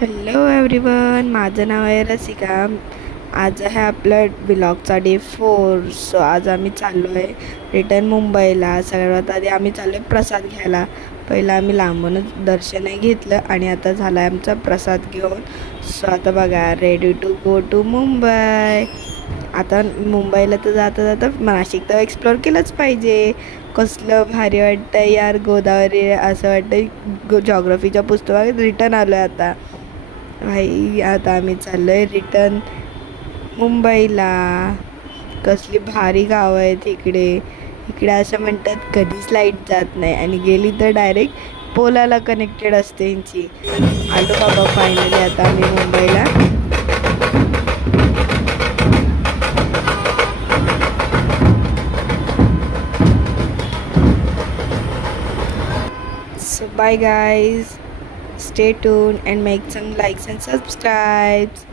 Hello everyone, माझं नाव आहे रसिका. आज आहे आपला व्लॉगचा डे 4. सो आज आम्ही चाललो आहे रिटर्न मुंबईला. सगळ्यात आधी आम्ही चाललो आहे प्रसाद घ्यायला. पहिलं आम्ही लांबूनच दर्शनही घेतलं आणि आता झाला आहे आमचा प्रसाद घेऊन. सो आता बघा, ready to go to Mumbai. आता मुंबईला तर जाता जाता नाशिक तर एक्सप्लोअर केलंच पाहिजे. कसलं भारी वाटतं यार, गोदावरी असं वाटतं जॉग्रफीच्या पुस्तकात रिटर्न आलो आहे आता. भाई आता आम्ही चाललो आहे रिटर्न मुंबईला. कसली भारी गावं आहेत इकडे. इकडे असं म्हणतात कधीच लाईट जात नाही आणि गेली तर डायरेक्ट पोलाला कनेक्टेड असते यांची. आलो बाबा फायनली आता आम्ही मुंबईला. So bye guys, stay tuned and make some likes and subscribes.